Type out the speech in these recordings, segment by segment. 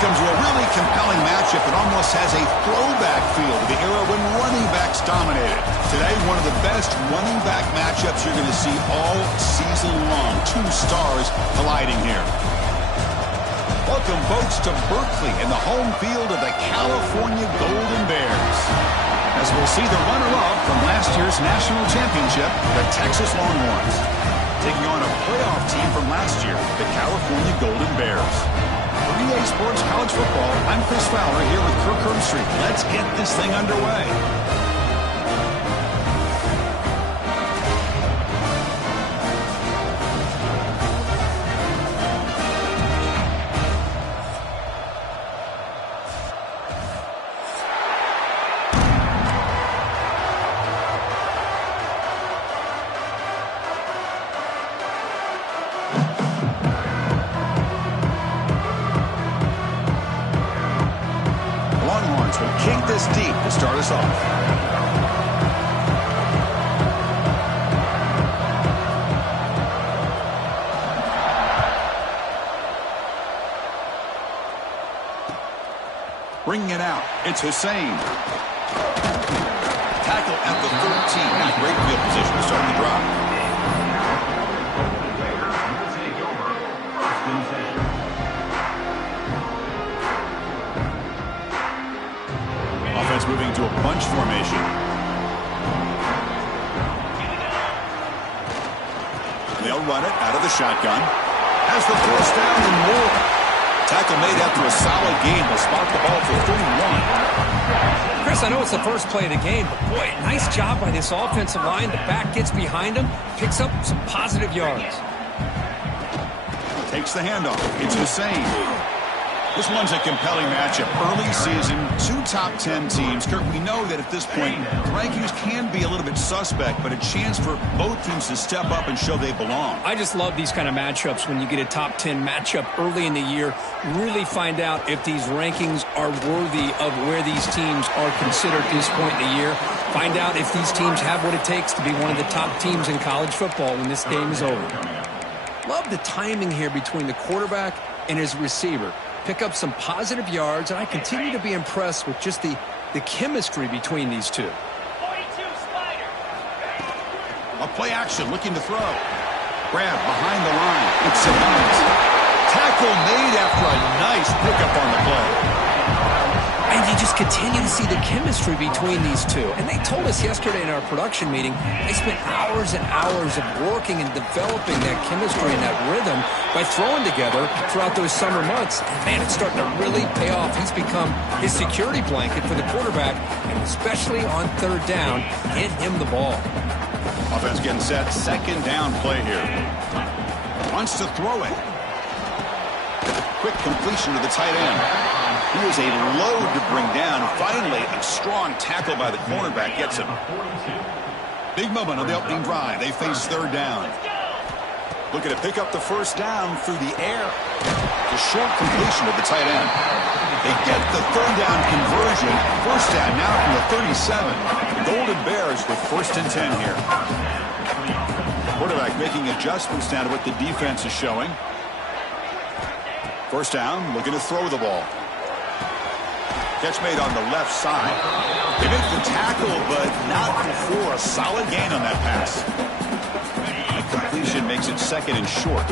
come to a really compelling matchup that almost has a throwback feel to the era when running backs dominated. Today, one of the best running back matchups you're going to see all season long. Two stars colliding here. Welcome, folks, to Berkeley in the home field of the California Golden Bears. As we'll see the runner-up from last year's national championship, the Texas Longhorns, taking on a playoff team from last year, the California Golden Bears. For EA Sports College Football, I'm Chris Fowler here with Kirk Herbstreit. Let's get this thing underway. Kick this deep to start us off. Bringing it out, it's Hussein. Tackle at the 13. Not great field position to start the drive. Offense moving to a bunch formation. They'll run it out of the shotgun. Has the first down and more. Tackle made after a solid game. Will spot the ball for 31. Chris, I know it's the first play of the game, but boy, nice job by this offensive line. The back gets behind him, picks up some positive yards. Takes the handoff. It's Hussein. This one's a compelling matchup. Early season, two top 10 teams. Kirk, we know that at this point, rankings can be a little bit suspect, but a chance for both teams to step up and show they belong. I just love these kind of matchups when you get a top 10 matchup early in the year. Really find out if these rankings are worthy of where these teams are considered at this point in the year. Find out if these teams have what it takes to be one of the top teams in college football when this game is over. Love the timing here between the quarterback and his receiver. Pick up some positive yards, and I continue to be impressed with just the chemistry between these two. A play action, looking to throw. Grab behind the line. It's Simmons. Tackle made after a nice pickup on the play. And you just continue to see the chemistry between these two. And they told us yesterday in our production meeting, they spent hours and hours of working and developing that chemistry and that rhythm by throwing together throughout those summer months. And man, it's starting to really pay off. He's become his security blanket for the quarterback, and especially on third down, get him the ball. Offense getting set. Second down play here. Wants to throw it. Quick completion to the tight end. He was a load to bring down. Finally, a strong tackle by the cornerback gets him. Big moment on the opening drive. They face third down. Looking to pick up the first down through the air. The short completion of the tight end. They get the third down conversion. First down now from the 37. The Golden Bears with first and 10 here. Quarterback making adjustments now to what the defense is showing. First down, looking to throw the ball. Catch made on the left side. They make the tackle, but not before a solid gain on that pass. And completion makes it second and short.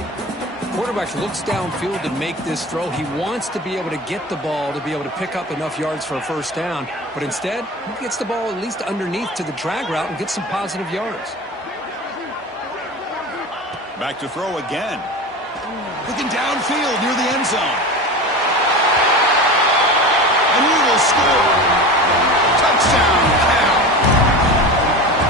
Quarterback looks downfield to make this throw. He wants to be able to get the ball to be able to pick up enough yards for a first down. But instead, he gets the ball at least underneath to the drag route and gets some positive yards. Back to throw again. Looking downfield near the end zone. And he will score. Touchdown, Cal.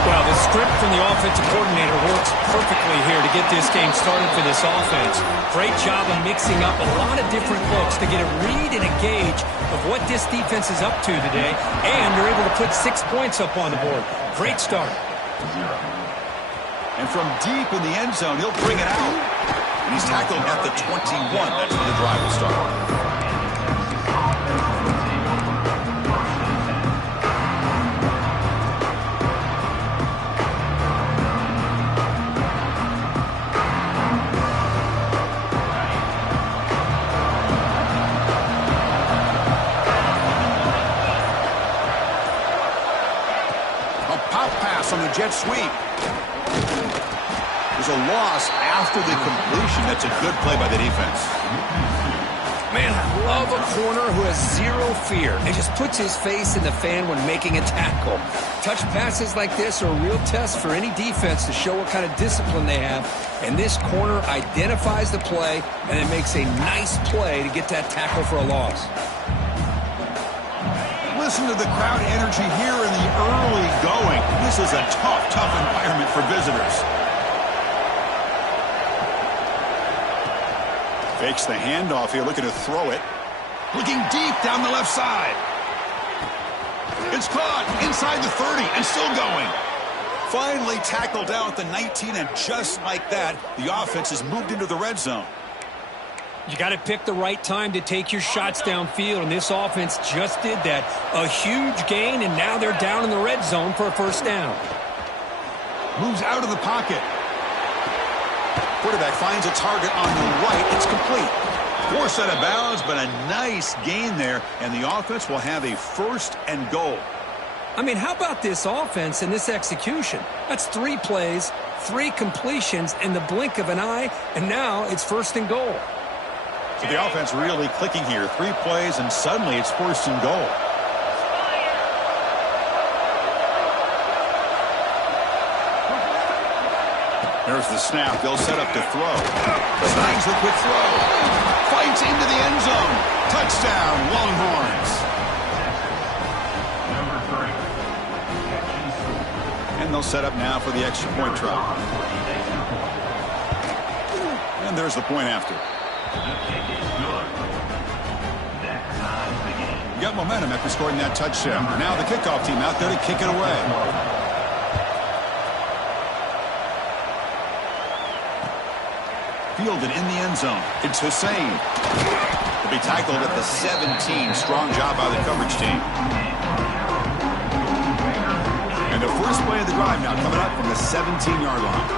Well, the script from the offensive coordinator works perfectly here to get this game started for this offense. Great job of mixing up a lot of different looks to get a read and a gauge of what this defense is up to today, and they're able to put 6 points up on the board. Great start. And from deep in the end zone, he'll bring it out. And he's tackled at the 21. That's where the drive will start. pass on the jet sweep. There's a loss after the completion. That's a good play by the defense. Man, I love a corner who has zero fear and just puts his face in the fan when making a tackle. Touch passes like this are a real test for any defense to show what kind of discipline they have. And this corner identifies the play and it makes a nice play to get that tackle for a loss. Listen to the crowd energy here in the early going. This is a tough environment for visitors. Fakes the handoff here, looking to throw it. Looking deep down the left side. It's caught inside the 30 and still going. Finally tackled down at the 19, and just like that, the offense has moved into the red zone. You got to pick the right time to take your shots downfield, and this offense just did that. A huge gain, and now they're down in the red zone for a first down. Moves out of the pocket. Quarterback finds a target on the right. It's complete. Forced out of bounds, but a nice gain there, and the offense will have a first and goal. I mean, how about this offense and this execution? That's 3 plays, 3 completions in the blink of an eye, and now it's first and goal. So the offense really clicking here. 3 plays, and suddenly it's first and goal. There's the snap. They'll set up to throw. Snags the quick throw. Fights into the end zone. Touchdown, Longhorns. And they'll set up now for the extra point try. And there's the point after. You got momentum after scoring that touchdown. Now the kickoff team out there to kick it away. Fielded in the end zone. It's Hussein. He'll be tackled at the 17. Strong job by the coverage team. And the first play of the drive now coming up from the 17-yard line.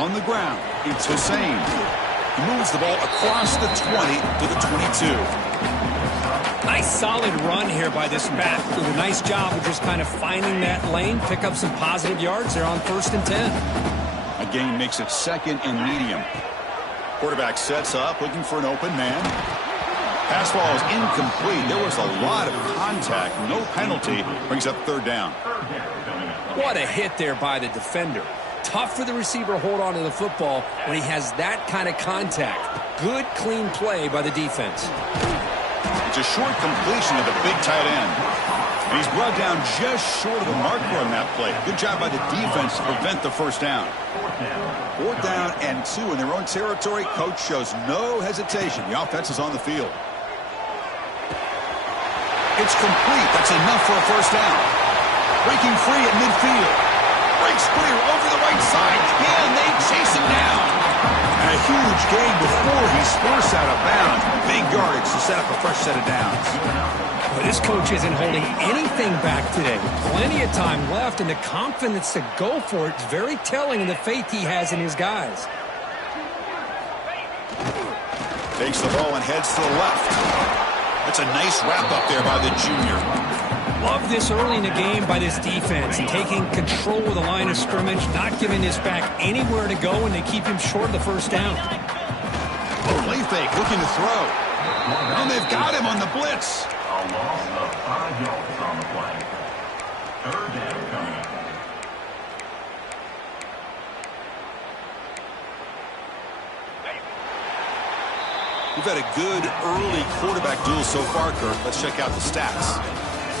On the ground, it's Hussein. He moves the ball across the 20 to the 22. Nice solid run here by this back. Did a nice job of just kind of finding that lane, pick up some positive yards there on 1st and 10. A gain makes it 2nd and medium. Quarterback sets up, looking for an open man. Pass ball is incomplete. There was a lot of contact. No penalty. Brings up 3rd down. What a hit there by the defender. Tough for the receiver to hold on to the football when he has that kind of contact. Good, clean play by the defense. It's a short completion to the big tight end. And he's brought down just short of the marker on that play. Good job by the defense to prevent the first down. 4th down and 2 in their own territory. Coach shows no hesitation. The offense is on the field. It's complete. That's enough for a first down. Breaking free at midfield. Breaks clear over the right side. Can they chase him down? And a huge gain before he's forced out of bounds. Big yardage to set up a fresh set of downs. But this coach isn't holding anything back today. Plenty of time left, and the confidence to go for it is very telling in the faith he has in his guys. Takes the ball and heads to the left. That's a nice wrap-up there by the junior. Love this early in the game by this defense and taking control of the line of scrimmage, not giving this back anywhere to go, and they keep him short of the first down. Play fake, looking to throw. And they've got him on the blitz. A loss of 5 yards on the play. 3rd down coming up. We've had a good early quarterback duel so far, Kirk. Let's check out the stats.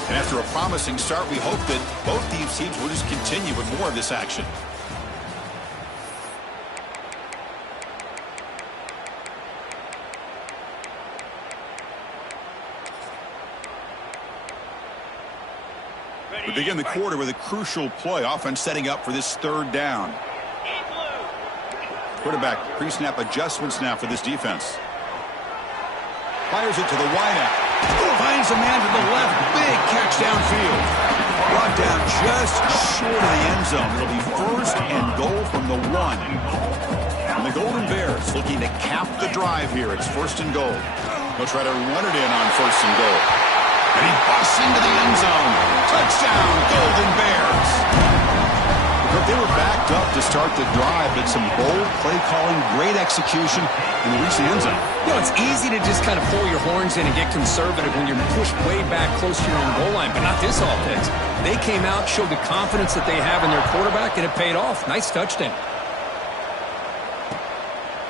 And after a promising start, we hope that both these teams will just continue with more of this action. We begin the quarter with a crucial play. Offense setting up for this 3rd down. Quarterback pre-snap adjustments now for this defense. Fires it to the wideout. Finds a man to the left. Big catch downfield. Brought down just short of the end zone. It'll be 1st and goal from the 1. And the Golden Bears looking to cap the drive here. It's 1st and goal. They'll try to run it in on 1st and goal. And he busts into the end zone. Touchdown, Golden Bears. They were backed up to start the drive, but some bold play calling, great execution, and they reached the end zone. You know, it's easy to just kind of pull your horns in and get conservative when you're pushed way back close to your own goal line, but not this offense. They came out, showed the confidence that they have in their quarterback, and it paid off. Nice touchdown.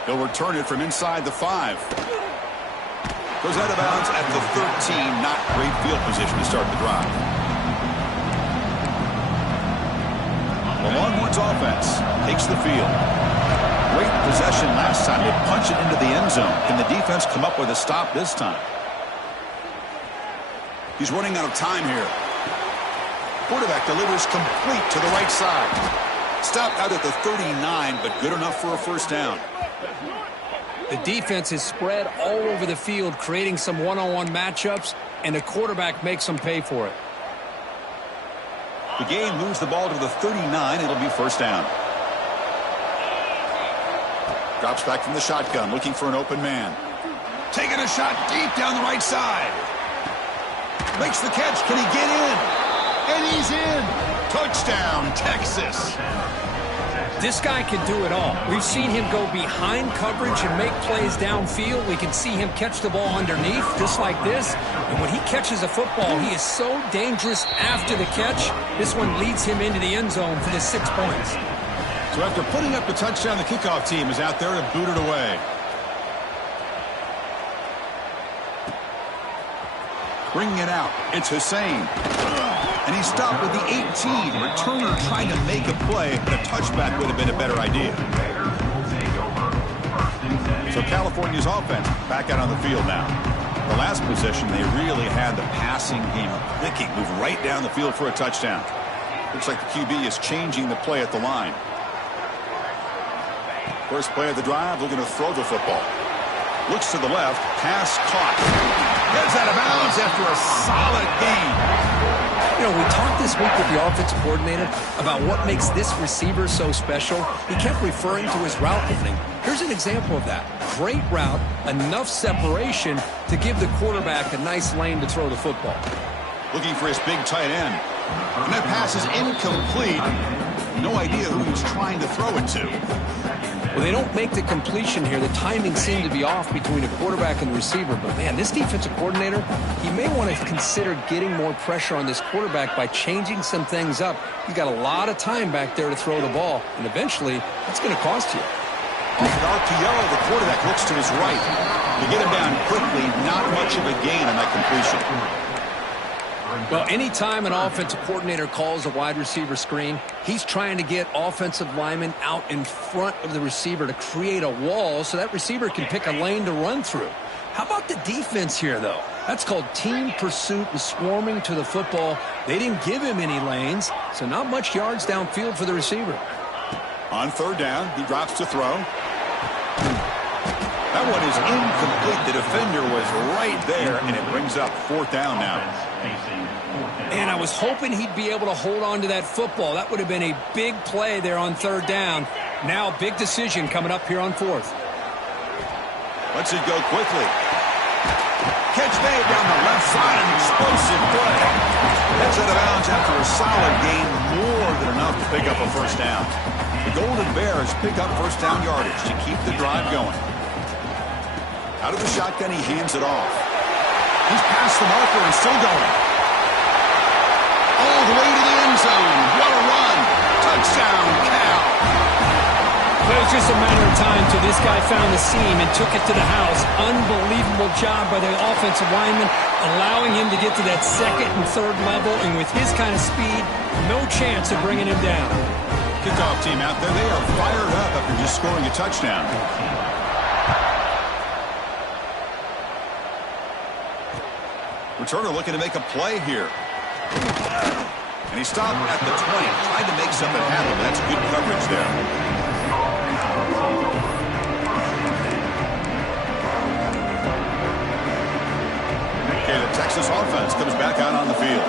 They'll return it from inside the 5. Goes out of bounds at the 13. Not great field position to start the drive. The Longhorns offense takes the field. Great possession last time. They punch it into the end zone. Can the defense come up with a stop this time? He's running out of time here. Quarterback delivers complete to the right side. Stopped out at the 39, but good enough for a first down. The defense is spread all over the field, creating some one-on-one matchups, and the quarterback makes them pay for it. The game moves the ball to the 39. It'll be first down. Drops back from the shotgun, looking for an open man. Taking a shot deep down the right side. Makes the catch. Can he get in? And he's in. Touchdown, Texas. This guy can do it all. We've seen him go behind coverage and make plays downfield. We can see him catch the ball underneath, just like this. And when he catches a football, he is so dangerous after the catch. This one leads him into the end zone for the 6 points. So after putting up the touchdown, the kickoff team is out there to boot it away. Bringing it out, it's Hussein. And he stopped with the 18. Returner trying to make a play, but a touchback would have been a better idea. So California's offense back out on the field now. The last possession, they really had the passing game clicking, move right down the field for a touchdown. Looks like the QB is changing the play at the line. First play of the drive, looking to throw the football. Looks to the left, pass caught. Gets out of bounds after a solid game. You know, we talked this week with the offensive coordinator about what makes this receiver so special. He kept referring to his route opening. Here's an example of that. Great route, enough separation to give the quarterback a nice lane to throw the football. Looking for his big tight end. And that pass is incomplete. No idea who he was trying to throw it to. Well, they don't make the completion here. The timing seemed to be off between a quarterback and the receiver. But, man, this defensive coordinator, he may want to consider getting more pressure on this quarterback by changing some things up. He's got a lot of time back there to throw the ball, and eventually that's going to cost you. Off an RPO, the quarterback looks to his right. To get him down quickly, not much of a gain on that completion. Well, anytime an offensive coordinator calls a wide receiver screen, he's trying to get offensive linemen out in front of the receiver to create a wall so that receiver can pick a lane to run through. How about the defense here, though? That's called team pursuit and swarming to the football. They didn't give him any lanes, so not much yards downfield for the receiver. On third down, he drops to throw. That one is incomplete. The defender was right there, and it brings up fourth down now. And I was hoping he'd be able to hold on to that football. That would have been a big play there on third down. Now, big decision coming up here on fourth. Lets it go quickly. Catch made down the left side, an explosive play. That's out of bounds after a solid gain, more than enough to pick up a first down. The Golden Bears pick up first down yardage to keep the drive going. Out of the shotgun, he hands it off. He's past the marker and still going. All the way to the end zone. What a run. Touchdown, Cal. It was just a matter of time till this guy found the seam and took it to the house. Unbelievable job by the offensive lineman, allowing him to get to that second and third level. And with his kind of speed, no chance of bringing him down. Kickoff team out there, they are fired up after just scoring a touchdown. Returner looking to make a play here. And he stopped at the 20, tried to make something happen, but that's good coverage there. Okay, the Texas offense comes back out on the field.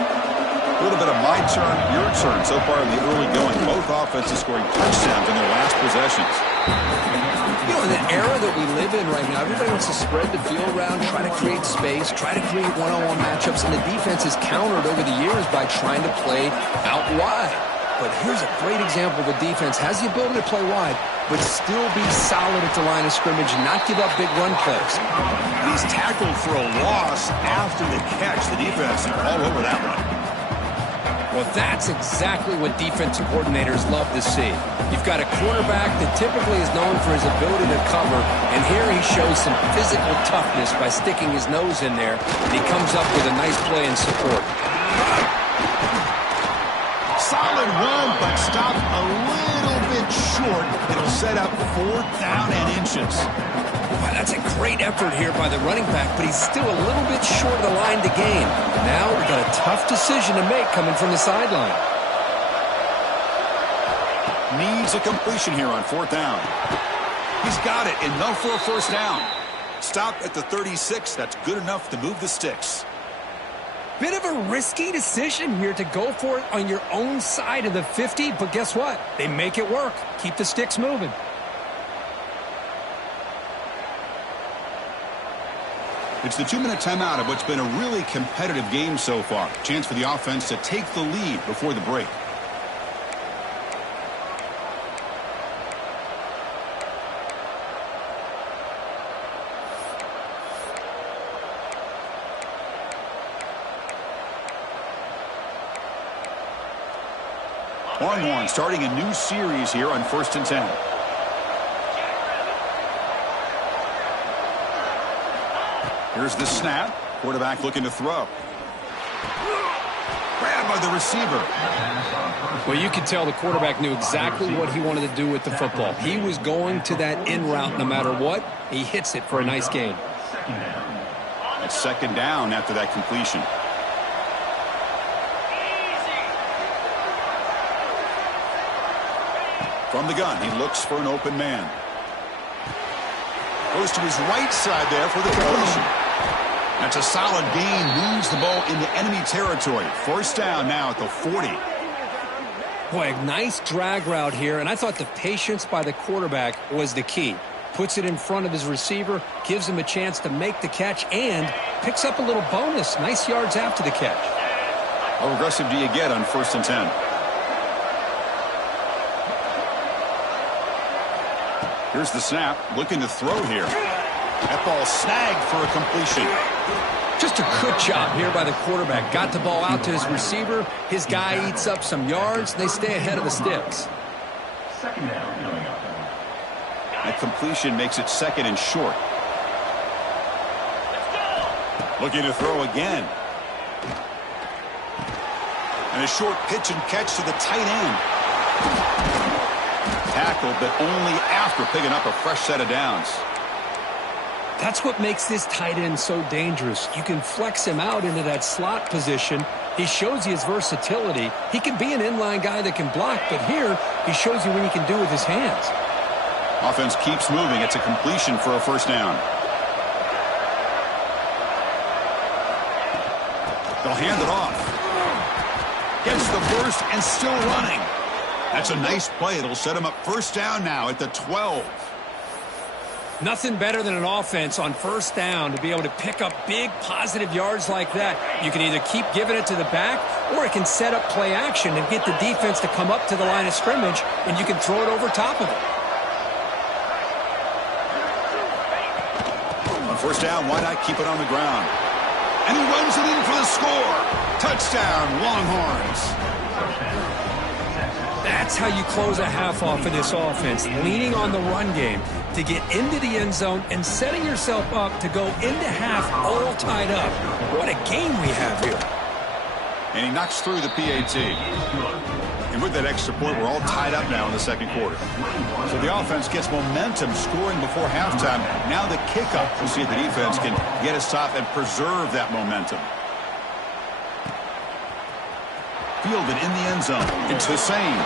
A little bit of my turn, your turn so far in the early going. Both offenses scoring touchdowns in their last possessions. You know, in the era that we live in right now, everybody wants to spread the field around, try to create space, try to create one-on-one matchups, and the defense has countered over the years by trying to play out wide. But here's a great example. The defense has the ability to play wide, but still be solid at the line of scrimmage and not give up big run plays. And he's tackled for a loss after the catch. The defense all over that one. Well, that's exactly what defensive coordinators love to see. You've got a quarterback that typically is known for his ability to cover, and here he shows some physical toughness by sticking his nose in there, and he comes up with a nice play and support. Solid run, but stopped a little bit short. It'll set up 4th down and inches. Wow, that's a great effort here by the running back, but he's still a little bit short of the line to gain. Now we've got a tough decision to make coming from the sideline. Needs a completion here on 4th down. He's got it, enough for a 1st down. Stop at the 36. That's good enough to move the sticks. Bit of a risky decision here to go for it on your own side of the 50, but guess what? They make it work. Keep the sticks moving. It's the 2-minute timeout of what's been a really competitive game so far. Chance for the offense to take the lead before the break. Longhorn starting a new series here on 1st and 10. Here's the snap. Quarterback looking to throw. Grabbed by the receiver. Well, you could tell the quarterback knew exactly what he wanted to do with the football. He was going to that in route no matter what. He hits it for a nice gain. It's 2nd down after that completion. From the gun, he looks for an open man. Goes to his right side there for the completion. That's a solid gain. Moves the ball into enemy territory. 1st down now at the 40. Boy, a nice drag route here, and I thought the patience by the quarterback was the key. Puts it in front of his receiver, gives him a chance to make the catch, and picks up a little bonus. Nice yards after the catch. How aggressive do you get on 1st and 10? Here's the snap, looking to throw here. That ball snagged for a completion. Just a good job here by the quarterback. Got the ball out to his receiver. His guy eats up some yards. They stay ahead of the sticks. 2nd down coming up. That completion makes it 2nd and short. Looking to throw again. And a short pitch and catch to the tight end. Tackled, but only after picking up a fresh set of downs. That's what makes this tight end so dangerous. You can flex him out into that slot position. He shows you his versatility. He can be an inline guy that can block, but here he shows you what he can do with his hands. Offense keeps moving. It's a completion for a 1st down. They'll hand it off. Gets the burst and still running. That's a nice play. It'll set him up 1st down now at the 12. Nothing better than an offense on 1st down to be able to pick up big positive yards like that. You can either keep giving it to the back, or it can set up play action and get the defense to come up to the line of scrimmage, and you can throw it over top of it. On 1st down, why not keep it on the ground? And he runs it in for the score. Touchdown, Longhorns. That's how you close a half off of this offense, leaning on the run game to get into the end zone and setting yourself up to go into half all tied up. What a game we have here. And he knocks through the PAT. And with that extra point, we're all tied up now in the 2nd quarter. So the offense gets momentum scoring before halftime. Now the kickoff. We'll see if the defense can get a stop and preserve that momentum. Fielded in the end zone. It's Hussein.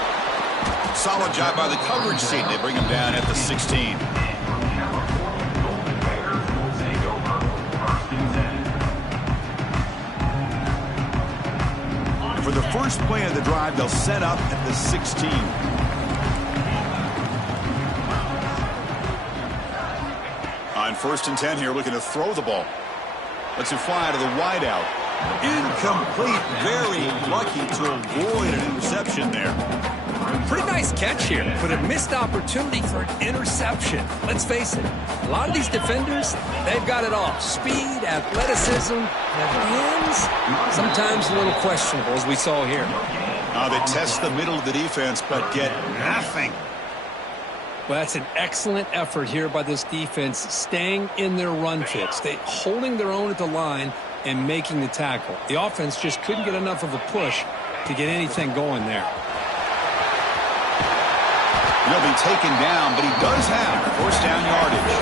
Solid job by the coverage team. They bring him down at the 16. For the first play of the drive, they'll set up at the 16. On 1st and 10 here, looking to throw the ball. Lets it fly to the wideout. Incomplete. Very lucky to avoid an interception there. Pretty nice catch here, but a missed opportunity for an interception. Let's face it, a lot of these defenders, they've got it all. Speed, athleticism, hands, sometimes a little questionable, as we saw here. They test the middle of the defense, but get nothing. Well, that's an excellent effort here by this defense, staying in their run fix. They holding their own at the line and making the tackle. The offense just couldn't get enough of a push to get anything going there. He'll be taken down, but he does have first down yardage.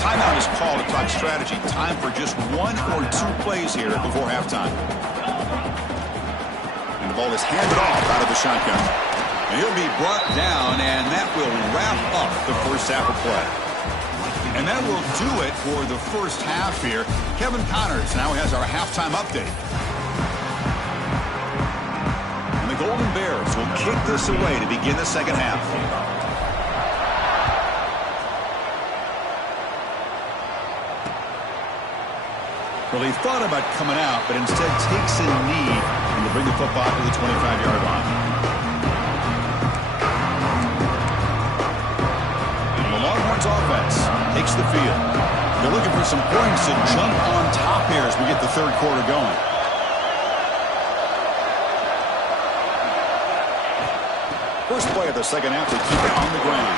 Timeout is called to talk strategy. Time for just 1 or 2 plays here before halftime. And the ball is handed off out of the shotgun. And he'll be brought down, and that will wrap up the first half of play. And that will do it for the first half here. Kevin Connors now has our halftime update. And the Golden Bears will kick this away to begin the second half. Well, he thought about coming out, but instead takes a knee and will bring the football to the 25-yard line. Longhorns offense takes the field. They're looking for some points to jump on top here as we get the third quarter going. First play of the second half, they keep it on the ground.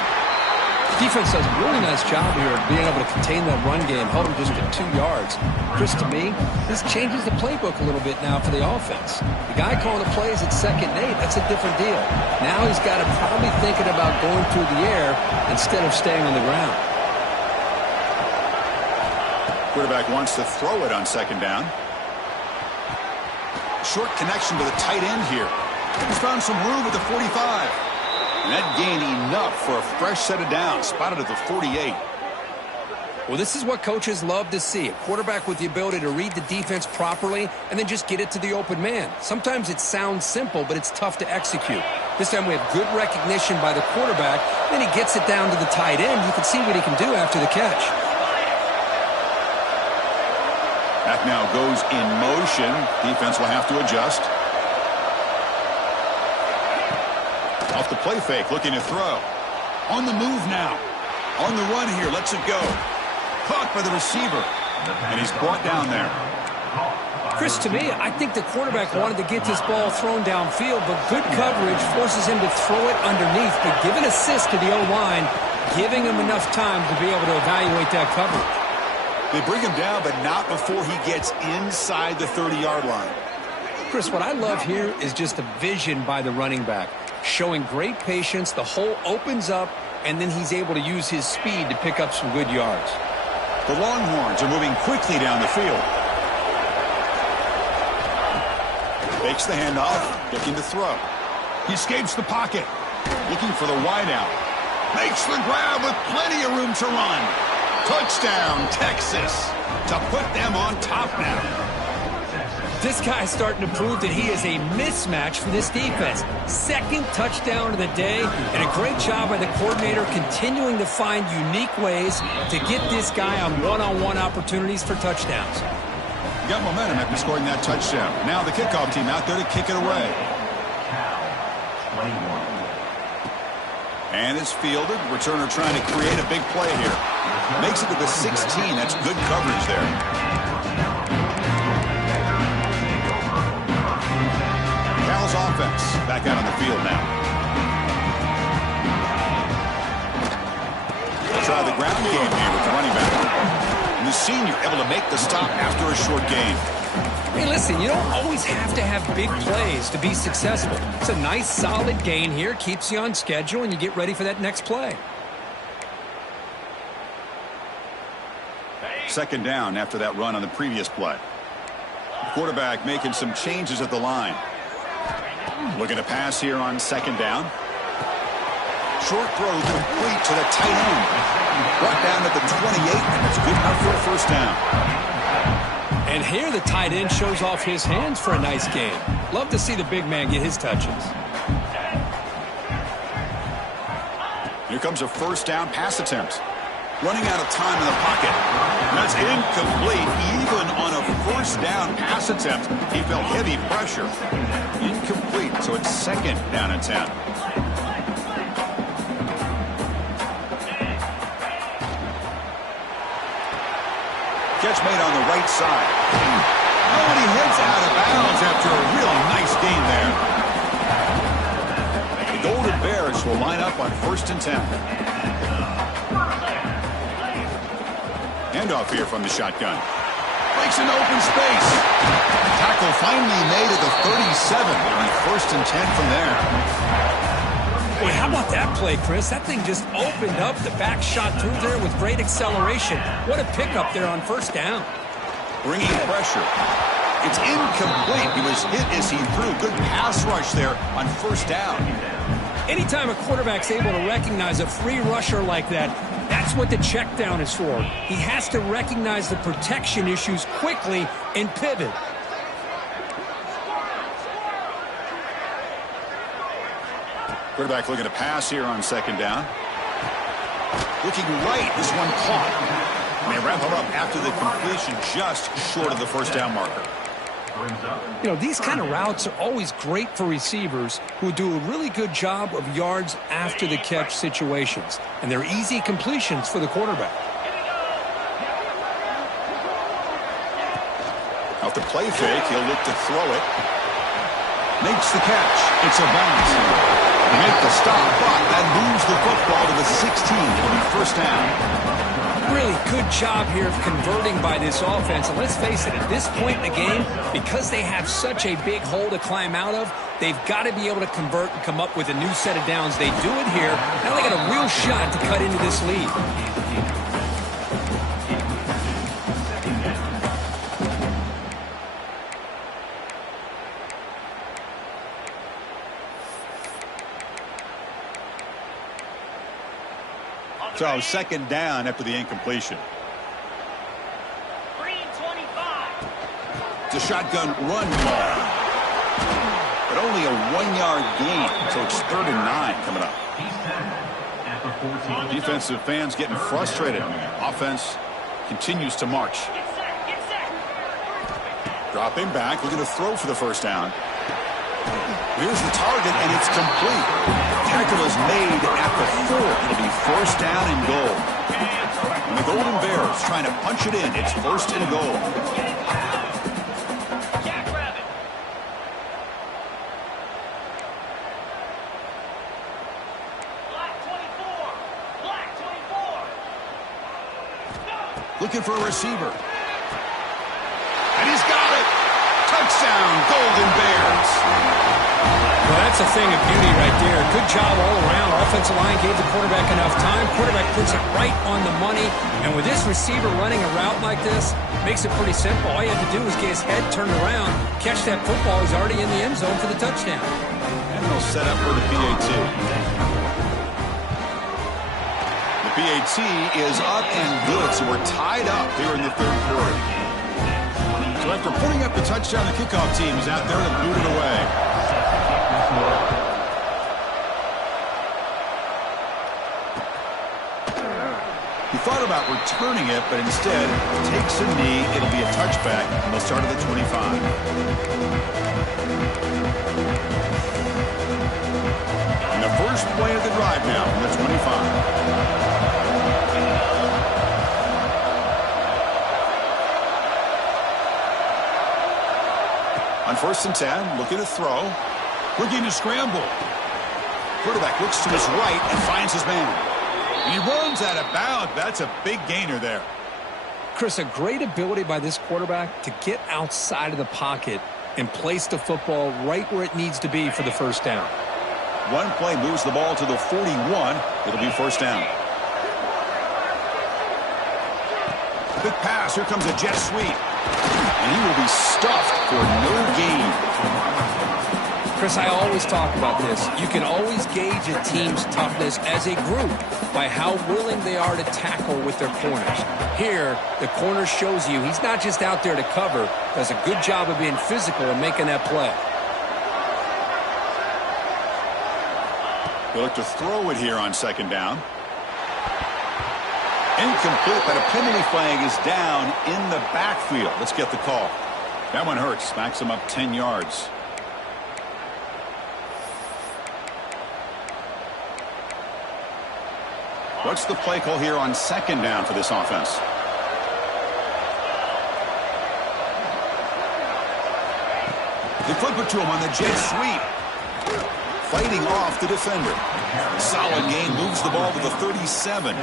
Defense does a really nice job here of being able to contain that run game, held them just at 2 yards. Chris, to me, this changes the playbook a little bit now for the offense. The guy calling the plays at 2nd and 8, that's a different deal. Now he's got to probably thinking about going through the air instead of staying on the ground. Quarterback wants to throw it on 2nd down. Short connection to the tight end here. He's found some room at the 45. And that gained enough for a fresh set of downs, spotted at the 48. Well, this is what coaches love to see. A quarterback with the ability to read the defense properly and then just get it to the open man. Sometimes it sounds simple, but it's tough to execute. This time we have good recognition by the quarterback. Then he gets it down to the tight end. You can see what he can do after the catch. That now goes in motion. Defense will have to adjust. Off the play fake, looking to throw. On the move now. On the run here, lets it go. Caught by the receiver. And he's brought down there. Chris, to me, I think the quarterback wanted to get this ball thrown downfield, but good coverage forces him to throw it underneath. But give an assist to the O-line, giving him enough time to be able to evaluate that coverage. They bring him down, but not before he gets inside the 30-yard line. Chris, what I love here is just a vision by the running back. Showing great patience, the hole opens up, and then he's able to use his speed to pick up some good yards. The Longhorns are moving quickly down the field. Fakes the handoff, looking to throw. He escapes the pocket, looking for the wideout. Makes the grab with plenty of room to run. Touchdown, Texas, to put them on top now. This guy's starting to prove that he is a mismatch for this defense. 2nd touchdown of the day, and a great job by the coordinator continuing to find unique ways to get this guy on one-on-one opportunities for touchdowns. Got momentum after scoring that touchdown. Now the kickoff team out there to kick it away. And it's fielded. Returner trying to create a big play here. Makes it to the 16. That's good coverage there. Cal's offense back out on the field now. Try the ground game here with the running back. And the senior able to make the stop after a short gain. Hey, listen, you don't always have to have big plays to be successful. It's a nice, solid gain here. Keeps you on schedule, and you get ready for that next play. 2nd down after that run on the previous play. The quarterback making some changes at the line. Looking to pass here on 2nd down. Short throw complete to the tight end. Brought down at the 28, and it's good enough for a first down. And here the tight end shows off his hands for a nice game. Love to see the big man get his touches. Here comes a first down pass attempt. Running out of time in the pocket. That's incomplete. Even on a first down pass attempt, he felt heavy pressure. Incomplete, so it's second down and 10. Catch made on the right side. Oh, and he heads out of bounds after a really nice gain there. The Golden Bears will line up on 1st and 10. Handoff here from the shotgun. Breaks an open space. Tackle finally made at the 37 on 1st and 10 from there. Boy, how about that play, Chris? That thing just opened up. The back shot through there with great acceleration. What a pickup there on first down. Bringing pressure. It's incomplete. He was hit as he threw. Good pass rush there on first down. Anytime a quarterback's able to recognize a free rusher like that, that's what the check down is for. He has to recognize the protection issues quickly and pivot. Quarterback looking to pass here on second down. Looking right. This one caught. And they wrap him up after the completion just short of the first down marker. You know, these kind of routes are always great for receivers who do a really good job of yards after the catch situations. And they're easy completions for the quarterback. Out the play fake, he'll look to throw it. Makes the catch. It's a bounce. They make the stop, but that moves the football to the 16. It'll be first down. Really good job here of converting by this offense. And let's face it, at this point in the game, because they have such a big hole to climb out of, they've got to be able to convert and come up with a new set of downs. They do it here. Now they got a real shot to cut into this lead. So second down after the incompletion. It's a shotgun run ball. But only a 1-yard gain, so it's 3rd and 9 coming up. Defensive fans getting frustrated. Offense continues to march. Dropping back, looking to throw for the first down. Here's the target, and it's complete. Tackle is made at the 4. It'll be first down and goal. And the Golden Bears trying to punch it in. It's 1st and goal. Looking for a receiver. And he's got it. Touchdown, Golden Bears. Well, that's a thing of beauty right there. Good job all around. Offensive line gave the quarterback enough time. Quarterback puts it right on the money. And with this receiver running a route like this, makes it pretty simple. All you have to do is get his head turned around, catch that football. He's already in the end zone for the touchdown. And they'll set up for the PAT. The PAT is up and good, so we're tied up here in the 3rd quarter. So after putting up the touchdown, the kickoff team is out there to boot it away. He thought about returning it, but instead takes a knee. It'll be a touchback, and they'll start at the 25. And the first play of the drive now from the 25. On 1st and 10, looking to throw. Looking to scramble. Quarterback looks to his right and finds his man. And he runs out of bounds. That's a big gainer there. Chris, a great ability by this quarterback to get outside of the pocket and place the football right where it needs to be for the first down. One play moves the ball to the 41. It'll be first down. Big pass. Here comes a jet sweep. And he will be stuffed for no gain. Chris, I always talk about this. You can always gauge a team's toughness as a group by how willing they are to tackle with their corners. Here, the corner shows you he's not just out there to cover, does a good job of being physical and making that play. They'll look to throw it here on second down. Incomplete, but a penalty flag is down in the backfield. Let's get the call. That one hurts. Smacks him up 10 yards. What's the play call here on second down for this offense? They flip it to him on the jet sweep. Fighting off the defender. Solid gain, moves the ball to the 37.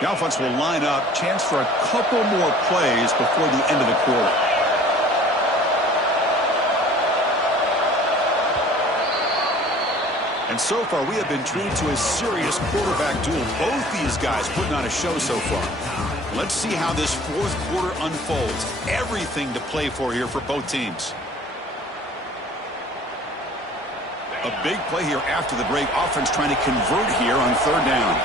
The offense will line up. Chance for a couple more plays before the end of the quarter. And so far, we have been treated to a serious quarterback duel. Both these guys putting on a show so far. Let's see how this fourth quarter unfolds. Everything to play for here for both teams. A big play here after the break. Offense trying to convert here on third down.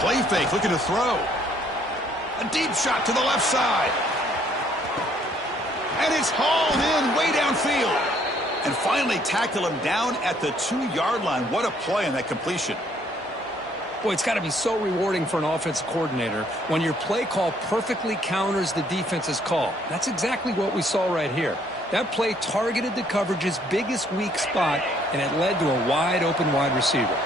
Play fake, looking to throw. A deep shot to the left side. And it's hauled in way downfield. And finally tackle him down at the 2-yard line. What a play on that completion. Boy, it's got to be so rewarding for an offensive coordinator when your play call perfectly counters the defense's call. That's exactly what we saw right here. That play targeted the coverage's biggest weak spot, and it led to a wide-open wide receiver.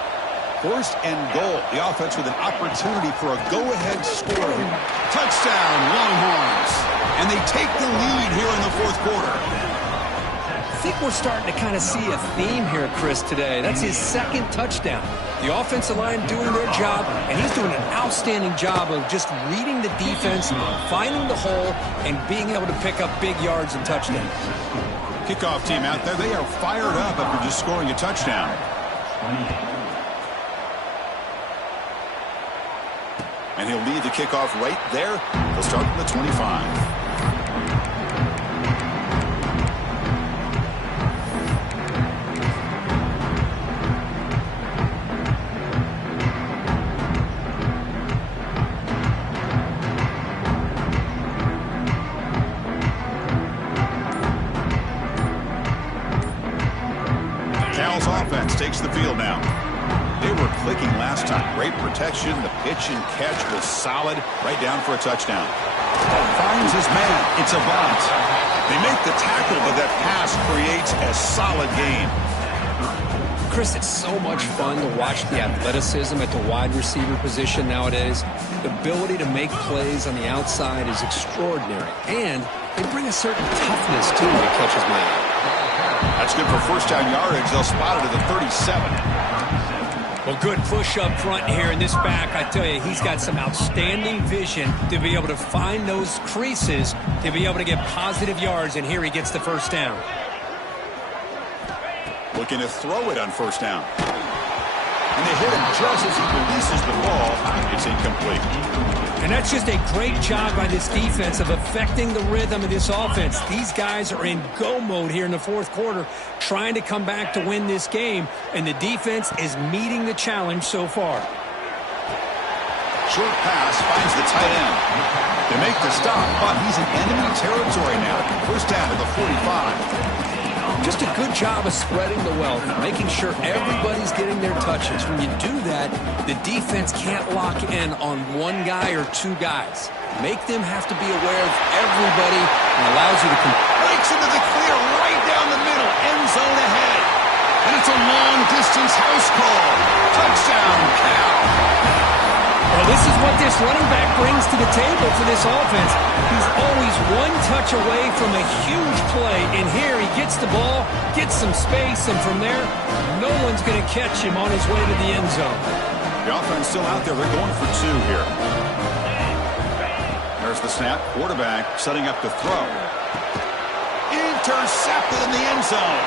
First and goal. The offense with an opportunity for a go-ahead score. Touchdown, Longhorns. And they take the lead here in the fourth quarter. I think we're starting to kind of see a theme here, Chris, today. That's his second touchdown. The offensive line doing their job, and he's doing an outstanding job of just reading the defense, finding the hole, and being able to pick up big yards and touchdowns. Kickoff team out there. They are fired up after just scoring a touchdown. And he'll lead the kickoff right there. They'll start from the 25. Cal's offense takes the field now. They were clicking last time. Great protection. The pitch and catch was solid. Right down for a touchdown. Finds his man. It's a bunt. They make the tackle, but that pass creates a solid gain. Chris, it's so much fun to watch the athleticism at the wide receiver position nowadays. The ability to make plays on the outside is extraordinary. And they bring a certain toughness, too, that catches my eye. That's good for first down yardage. They'll spot it at the 37. Well, good push up front here in this back. I tell you, he's got some outstanding vision to be able to find those creases, to be able to get positive yards, and here he gets the first down. Looking to throw it on first down. And they hit him just as he releases the ball. It's incomplete. And that's just a great job by this defense of affecting the rhythm of this offense. These guys are in go mode here in the fourth quarter, trying to come back to win this game, and the defense is meeting the challenge so far. Short pass finds the tight end. They make the stop, but he's in enemy territory now. First down to the 45. Just a good job of spreading the wealth, making sure everybody's getting their touches. When you do that, the defense can't lock in on one guy or two guys. Make them have to be aware of everybody and allows you to breaks into the clear right down the middle, end zone ahead. And it's a long-distance house call. Touchdown, Cal. Well, this is what this running back brings to the table for this offense. He's always one touch away from a huge play, and here he gets the ball, gets some space, and from there, no one's going to catch him on his way to the end zone. The offense still out there. They're going for two here. There's the snap. Quarterback setting up to throw. Intercepted in the end zone.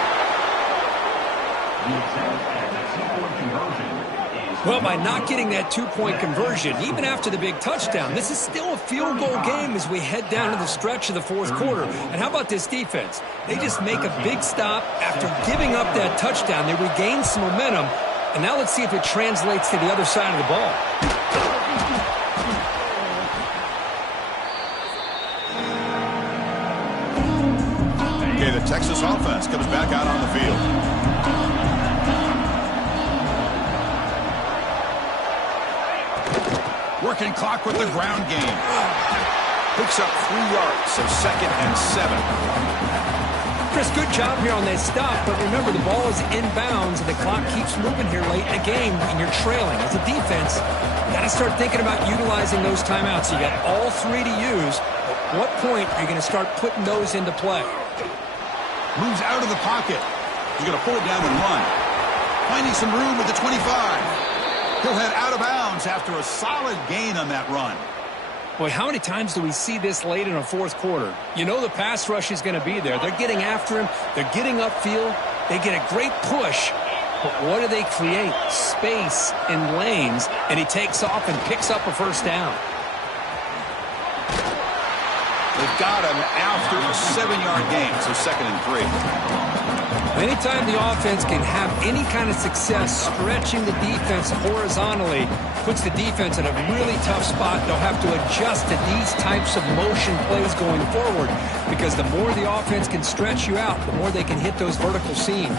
The attempt at the two-point conversion is... Well, by not getting that two-point conversion, even after the big touchdown, this is still a field goal game as we head down to the stretch of the fourth quarter. And how about this defense? They just make a big stop after giving up that touchdown. They regain some momentum. And now let's see if it translates to the other side of the ball. Okay, the Texas offense comes back out on the field. Working clock with the ground game. Picks up 3 yards, so 2nd and 7. Chris, good job here on that stop, but remember the ball is inbounds and the clock keeps moving here late in the game and you're trailing. As a defense, you got to start thinking about utilizing those timeouts. You got all 3 to use. At what point are you going to start putting those into play? Moves out of the pocket. He's going to pull it down and run. Finding some room at the 25. He'll head out of bounds after a solid gain on that run. Boy, how many times do we see this late in a fourth quarter? You know the pass rush is going to be there. They're getting after him. They're getting upfield. They get a great push. But what do they create? Space and lanes. And he takes off and picks up a first down. They've got him after a 7-yard gain, so 2nd and 3. Anytime the offense can have any kind of success stretching the defense horizontally, puts the defense in a really tough spot. They'll have to adjust to these types of motion plays going forward because the more the offense can stretch you out, the more they can hit those vertical seams.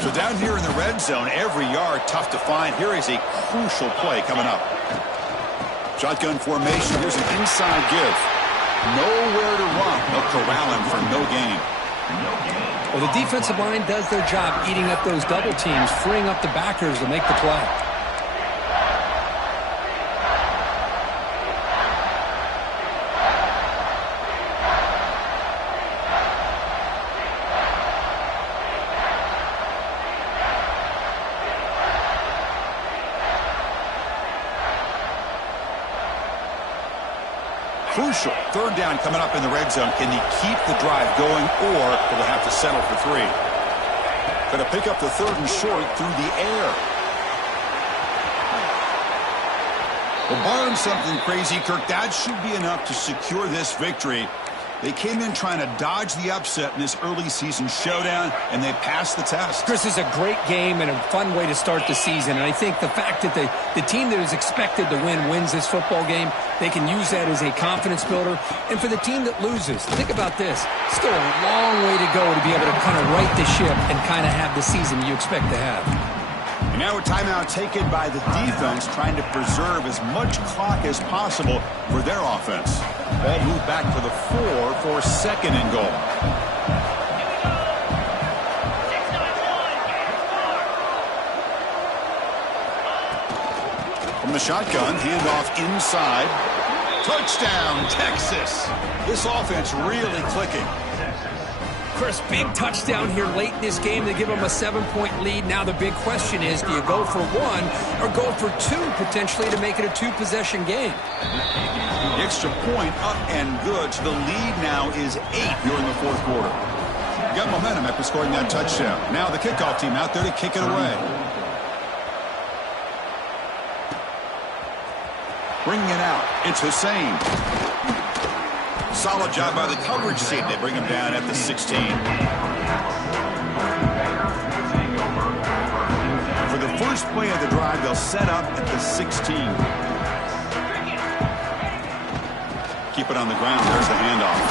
So down here in the red zone, every yard tough to find. Here is a crucial play coming up. Shotgun formation. Here's an inside give. Nowhere to run. They'll corral him for no gain. Well, the defensive line does their job eating up those double teams, freeing up the backers to make the play. Crucial. 3rd down coming up in the red zone. Can he keep the drive going, or will they have to settle for 3? Going to pick up the 3rd and short through the air. Well, barring something crazy, Kirk, that should be enough to secure this victory. They came in trying to dodge the upset in this early season showdown, and they passed the test. Chris, is a great game and a fun way to start the season. And I think the fact that the team that is expected to win wins this football game, they can use that as a confidence builder. And for the team that loses, think about this. Still a long way to go to be able to kind of right the ship and kind of have the season you expect to have. And now a timeout taken by the defense, trying to preserve as much clock as possible for their offense. Ball moved back to the 4 for 2nd and goal. From the shotgun, handoff inside. Touchdown, Texas. This offense really clicking. Chris, big touchdown here late in this game to give them a 7-point lead. Now the big question is, do you go for 1 or go for 2 potentially to make it a 2-possession game? The extra point up and good. So the lead now is 8 here in the fourth quarter. Got momentum after scoring that touchdown. Now the kickoff team out there to kick it away. Bringing it out. It's Hussein. Solid job by the coverage team. They bring him down at the 16. For the first play of the drive, they'll set up at the 16. Keep it on the ground. There's the handoff.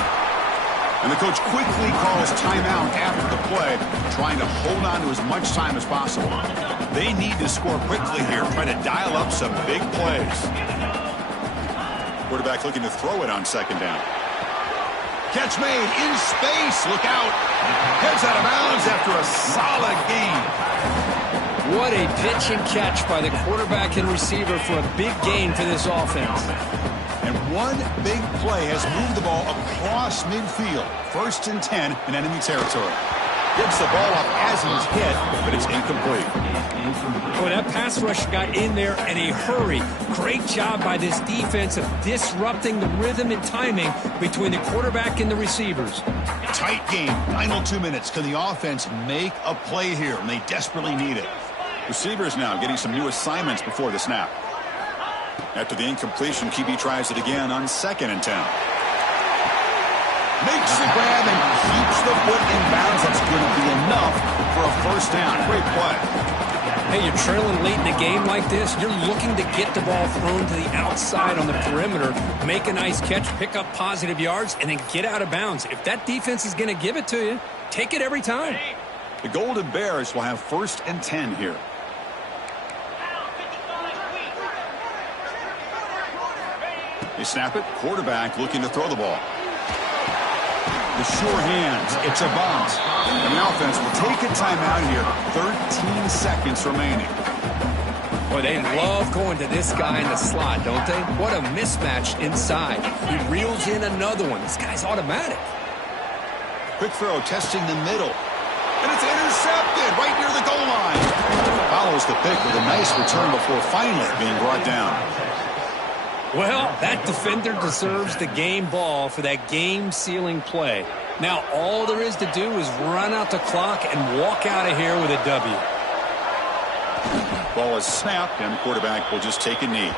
And the coach quickly calls timeout after the play, trying to hold on to as much time as possible. They need to score quickly here, trying to dial up some big plays. Quarterback looking to throw it on 2nd down. Catch made in space. Look out. Heads out of bounds after a solid gain. What a pitch and catch by the quarterback and receiver for a big gain for this offense. And one big play has moved the ball across midfield. 1st and 10 in enemy territory. Gets the ball up as he's hit, but it's incomplete. Boy, that pass rush got in there in a hurry. Great job by this defense of disrupting the rhythm and timing between the quarterback and the receivers. Tight game. Final 2 minutes. Can the offense make a play here? And they desperately need it. Receivers now getting some new assignments before the snap. After the incompletion, QB tries it again on 2nd and 10. Makes the grab and keeps the foot in bounds. That's going to be enough for a first down. Great play. Hey, you're trailing late in a game like this. You're looking to get the ball thrown to the outside on the perimeter, make a nice catch, pick up positive yards, and then get out of bounds. If that defense is going to give it to you, take it every time. The Golden Bears will have 1st and 10 here. They snap it. Quarterback looking to throw the ball. The sure hands. It's a bounce. And the offense will take a timeout here. 13 seconds remaining. Boy, they love going to this guy in the slot, don't they? What a mismatch inside. He reels in another one. This guy's automatic. Quick throw testing the middle. And it's intercepted right near the goal line. Follows the pick with a nice return before finally being brought down. Well, that defender deserves the game ball for that game-sealing play. Now, all there is to do is run out the clock and walk out of here with a W. Ball is snapped, and the quarterback will just take a knee.